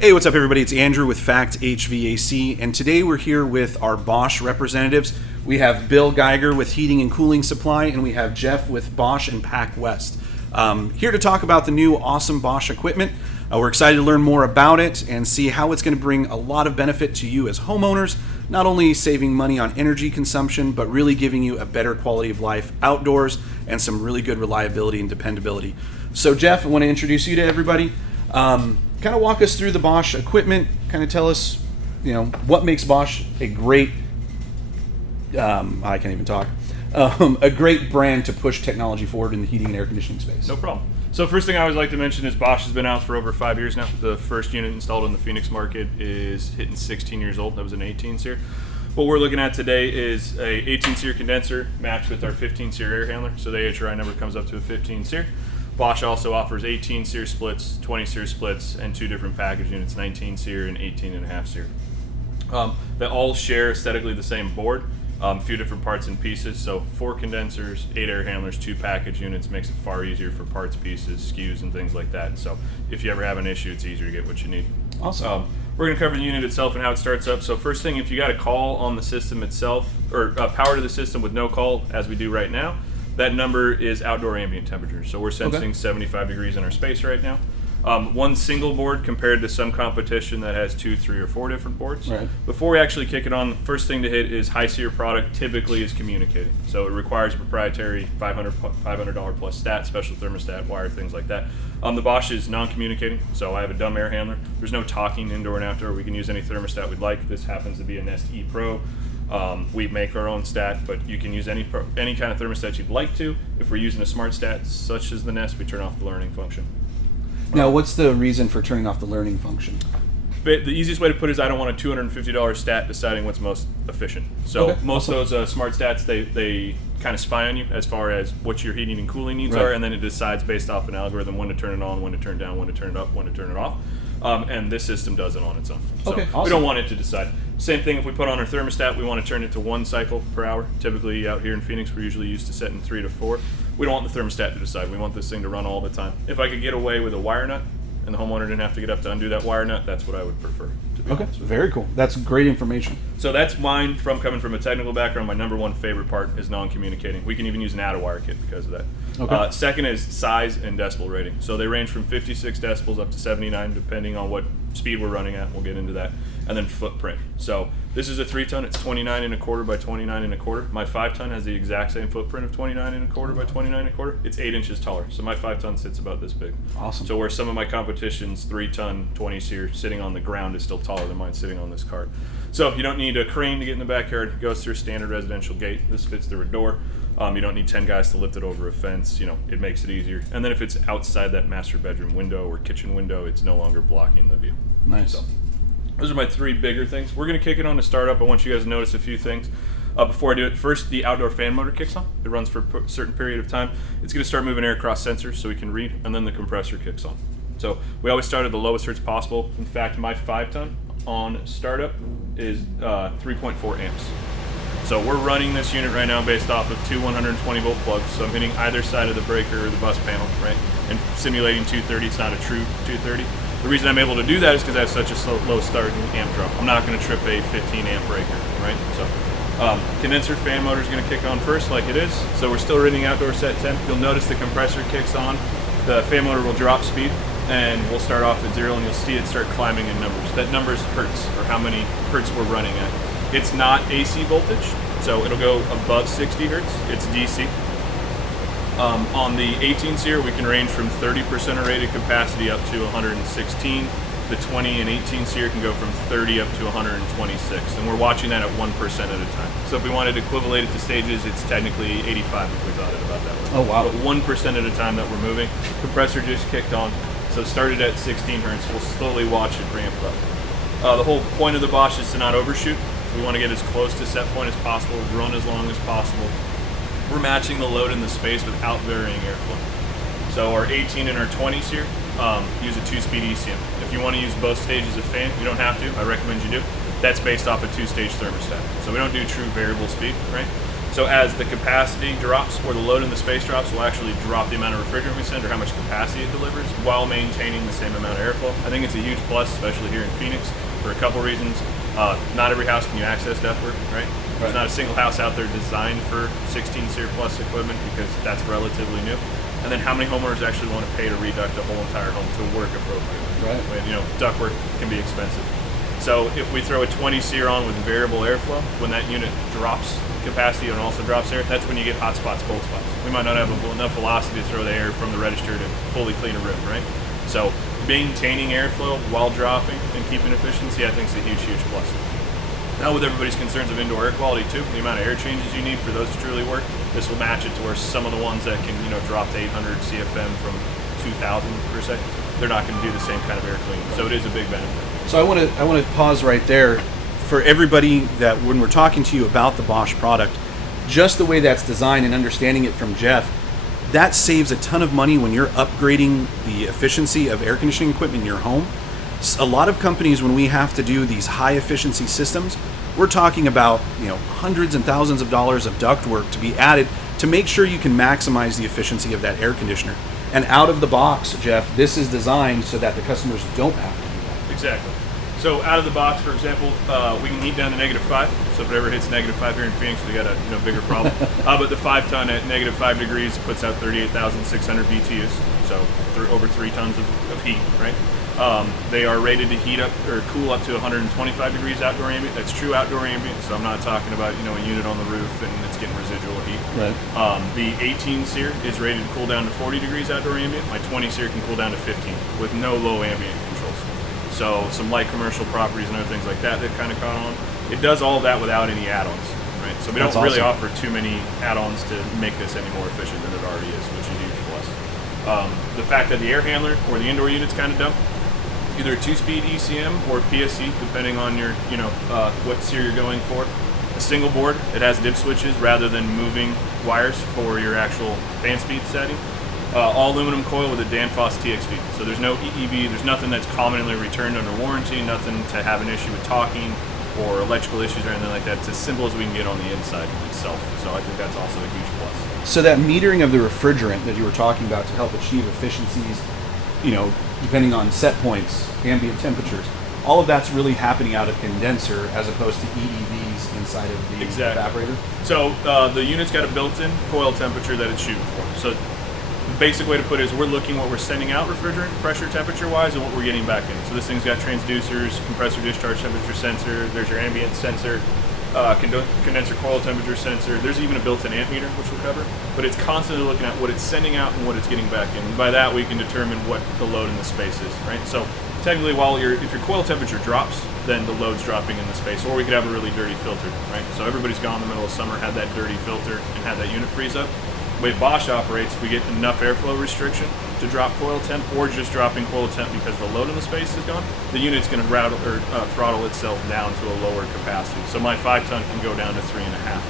Hey, what's up, everybody? It's Andrew with Fact HVAC, and today we're here with our Bosch representatives. We have Bill Geiger with Heating and Cooling Supply, and we have Jeff with Bosch and Pac West. Here to talk about the new awesome Bosch equipment. We're excited to learn more about it and see how it's going to bring a lot of benefit to you as homeowners, not only saving money on energy consumption, but really giving you a better quality of life outdoors and some really good reliability and dependability. So, Jeff, I want to introduce you to everybody. Kind of walk us through the Bosch equipment, kind of tell us, what makes Bosch a great, I can't even talk, a great brand to push technology forward in the heating and air conditioning space. No problem. So first thing I always like to mention is Bosch has been out for over 5 years now. The first unit installed in the Phoenix market is hitting 16 years old. That was an 18 SEER. What we're looking at today is a 18 SEER condenser matched with our 15 SEER air handler. So the AHRI number comes up to a 15 SEER. Bosch also offers 18 SEER splits, 20 SEER splits, and two different package units, 19 SEER and 18.5 SEER. They all share aesthetically the same board, a few different parts and pieces. So 4 condensers, 8 air handlers, 2 package units makes it far easier for parts, pieces, SKUs, and things like that. So if you ever have an issue, it's easier to get what you need. Awesome. We're going to cover the unit itself and how it starts up. So first thing, if you got a call on the system itself, or power to the system with no call, as we do right now, that number is outdoor ambient temperature. So we're sensing 75 degrees in our space right now. One single board compared to some competition that has 2, 3, or 4 different boards. Right. Before we actually kick it on, the first thing to hit is high SEER product typically is communicating. So it requires a proprietary $500 plus stat, special thermostat, wire, things like that. The Bosch is non-communicating, so I have a dumb air handler. There's no talking indoor and outdoor. We can use any thermostat we'd like. This happens to be a Nest E Pro. We make our own stat, but you can use any kind of thermostat you'd like to. If we're using a smart stat such as the Nest, we turn off the learning function. Now, what's the reason for turning off the learning function? But the easiest way to put it is I don't want a $250 stat deciding what's most efficient. So most of those smart stats, they kind of spy on you as far as what your heating and cooling needs are, and then it decides based off an algorithm when to turn it on, when to turn it down, when to turn it up, when to turn it off. And this system does it on its own. So we don't want it to decide. Same thing if we put on our thermostat, we want to turn it to 1 cycle per hour. Typically out here in Phoenix, we're usually used to setting 3 to 4. We don't want the thermostat to decide. We want this thing to run all the time. If I could get away with a wire nut and the homeowner didn't have to get up to undo that wire nut, that's what I would prefer. Very cool. That's great information. So that's mine coming from a technical background. My number one favorite part is non-communicating. We can even use an add-a-wire kit because of that. Second is size and decibel rating. So they range from 56 decibels up to 79, depending on what speed we're running at. We'll get into that. And then footprint. So this is a 3-ton. It's 29.25 by 29.25. My 5-ton has the exact same footprint of 29.25 by 29.25. It's 8 inches taller. So my 5-ton sits about this big. Awesome. So where some of my competition's 3-ton 20 SEER sitting on the ground is still taller than mine sitting on this cart. So you don't need a crane to get in the backyard. It goes through a standard residential gate. This fits through a door. You don't need 10 guys to lift it over a fence. It makes it easier. And then if it's outside that master bedroom window or kitchen window, it's no longer blocking the view. Nice. So those are my 3 bigger things. We're going to kick it on to startup. I want you guys to notice a few things. Before I do it, first the outdoor fan motor kicks on. It runs for a certain period of time. It's going to start moving air across sensors so we can read, and then the compressor kicks on. So we always start at the lowest hertz possible. In fact, my 5-ton on startup is 3.4 amps. So we're running this unit right now based off of 2 120 volt plugs. So I'm hitting either side of the breaker or the bus panel, right? And simulating 230. It's not a true 230. The reason I'm able to do that is because I have such a low starting amp drop. I'm not going to trip a 15 amp breaker, right? So condenser fan motor is going to kick on first like it is. So we're still reading outdoor set temp. You'll notice the compressor kicks on. The fan motor will drop speed and we'll start off at 0 and you'll see it start climbing in numbers. That number is hertz, or how many hertz we're running at. It's not AC voltage, so it'll go above 60 hertz. It's DC. On the 18 SEER, we can range from 30% of rated capacity up to 116. The 20 and 18 SEER can go from 30 up to 126, and we're watching that at 1% at a time. So if we wanted to equivalent it to stages, it's technically 85 if we thought it about that way. Oh, wow. But 1% at a time that we're moving. Compressor just kicked on, so it started at 16 hertz. We'll slowly watch it ramp up. The whole point of the Bosch is to not overshoot. We want to get as close to set point as possible, run as long as possible. We're matching the load in the space without varying airflow. So our 18 and our 20s here use a 2-speed ECM. If you want to use both stages of fan, you don't have to. I recommend you do. That's based off a 2-stage thermostat. So we don't do true variable speed, right? So as the capacity drops or the load in the space drops, we'll actually drop the amount of refrigerant we send or how much capacity it delivers while maintaining the same amount of airflow. I think it's a huge plus, especially here in Phoenix, for a couple reasons. Not every house can you access ductwork, right? There's not a single house out there designed for 16 SEER plus equipment because that's relatively new. And then how many homeowners actually want to pay to reduct a whole entire home to work appropriately? Right. When, ductwork can be expensive. So if we throw a 20 SEER on with variable airflow, when that unit drops capacity and also drops air, that's when you get hot spots, cold spots. We might not have enough velocity to throw the air from the register to fully clean a room, right? So maintaining airflow while dropping and keeping efficiency, I think is a huge, huge plus. Now with everybody's concerns of indoor air quality too, the amount of air changes you need for those to truly work, this will match it to where some of the ones that can, drop to 800 CFM from 2000 per se, they're not going to do the same kind of air cleaning. So it is a big benefit. So I want to pause right there for everybody that when we're talking to you about the Bosch product, just the way that's designed and understanding it from Jeff, that saves a ton of money when you're upgrading the efficiency of air conditioning equipment in your home. A lot of companies, when we have to do these high efficiency systems, we're talking about hundreds and thousands of dollars of ductwork to be added to make sure you can maximize the efficiency of that air conditioner. And out of the box, Jeff, this is designed so that the customers don't have to do that. Exactly. So out of the box, for example, we can heat down to -5. So if it ever hits -5 here in Phoenix, we got a bigger problem. But the 5-ton at -5 degrees puts out 38,600 BTUs, so over 3 tons of heat, right? They are rated to heat up or cool up to 125 degrees outdoor ambient. That's true outdoor ambient, so I'm not talking about a unit on the roof and it's getting residual heat. Right. The 18 SEER is rated to cool down to 40 degrees outdoor ambient. My 20 SEER can cool down to 15 with no low ambient controls. So some light commercial properties and other things like that kind of caught on. It does all that without any add-ons, right? So we don't really offer too many add-ons to make this any more efficient than it already is, which is huge plus. The fact that the air handler or the indoor unit's kind of dumb, either a 2-speed ECM or PSC, depending on your, what SEER you're going for. A single board, it has dip switches rather than moving wires for your actual fan speed setting. All aluminum coil with a Danfoss TXV. So there's no EEV, there's nothing that's commonly returned under warranty, nothing to have an issue with talking or electrical issues or anything like that. It's as simple as we can get on the inside itself. So I think that's also a huge plus. So that metering of the refrigerant that you were talking about to help achieve efficiencies, depending on set points, ambient temperatures, all of that's really happening out of condenser as opposed to EEVs inside of the evaporator? So the unit's got a built-in coil temperature that it's shooting for. So the basic way to put it is we're looking what we're sending out refrigerant pressure temperature wise and what we're getting back in. So this thing's got transducers, compressor discharge temperature sensor, there's your ambient sensor, condenser coil temperature sensor. There's even a built-in amp meter, which we'll cover. But it's constantly looking at what it's sending out and what it's getting back in. And by that, we can determine what the load in the space is, right? So technically, if your coil temperature drops, then the load's dropping in the space. Or we could have a really dirty filter, right? So everybody's gone in the middle of summer, had that dirty filter, and had that unit freeze up. The way Bosch operates, we get enough airflow restriction to drop coil temp, or just dropping coil temp because the load in the space is gone. The unit's going to throttle itself down to a lower capacity. So my 5-ton can go down to 3.5.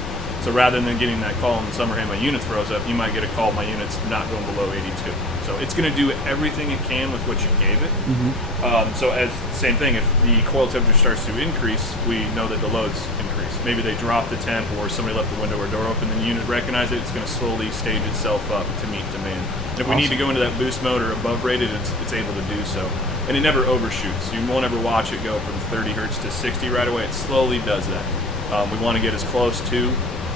So rather than getting that call in the summer, hey, my unit froze up, you might get a call, my unit's not going below 82. So it's going to do everything it can with what you gave it. Mm-hmm. So as same thing, if the coil temperature starts to increase, we know that the load's increased. Maybe they dropped the temp or somebody left the window or door open, and the unit recognizes it, it's going to slowly stage itself up to meet demand. And if we need to go into that boost mode or above rated, it's able to do so. And it never overshoots. You won't ever watch it go from 30 hertz to 60 right away. It slowly does that. We want to get as close to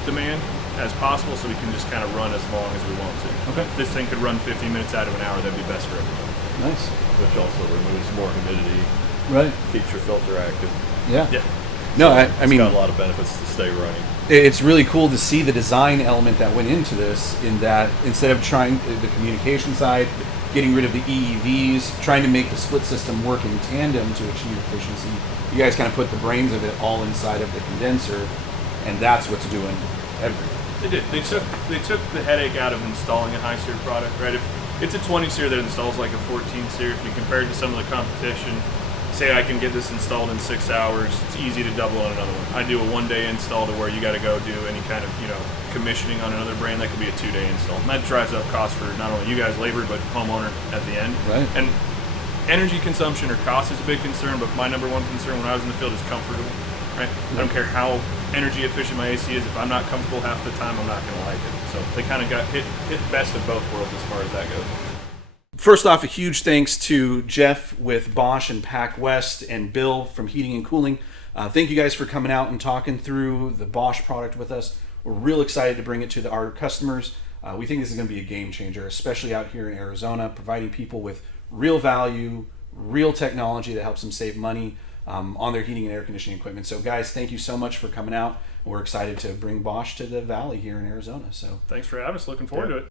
demand as possible so we can just kind of run as long as we want to. Okay. If this thing could run 15 minutes out of an hour, that'd be best for everybody. Nice. Which also removes more humidity, Right. keeps your filter active. Yeah. Yeah. No, So I mean, it's got a lot of benefits to stay running. it's really cool to see the design element that went into this, in that instead of trying the communication side, getting rid of the EEVs, trying to make the split system work in tandem to achieve efficiency, you guys kind of put the brains of it all inside of the condenser, and that's what's doing everything. They did. They took the headache out of installing a high SEER product, right? If it's a 20 SEER that installs like a 14 SEER, if you compare it to some of the competition, say I can get this installed in 6 hours, it's easy to double on another one. I do a 1-day install to where you got to go do any kind of commissioning on another brand. That could be a 2-day install, and that drives up costs for not only you guys, labor, but homeowner at the end. Right. And energy consumption or cost is a big concern, but my number one concern when I was in the field is comfortable. right? I don't care how energy efficient my AC is. If I'm not comfortable half the time, I'm not going to like it. So they kind of got hit best of both worlds as far as that goes. First off, a huge thanks to Jeff with Bosch and Pac West and Bill from Heating and Cooling. Thank you guys for coming out and talking through the Bosch product with us. We're real excited to bring it to our customers. We think this is going to be a game changer, especially out here in Arizona, providing people with real value, real technology that helps them save money on their heating and air conditioning equipment. So guys, thank you so much for coming out. We're excited to bring Bosch to the valley here in Arizona. So thanks for having us. Looking forward to it.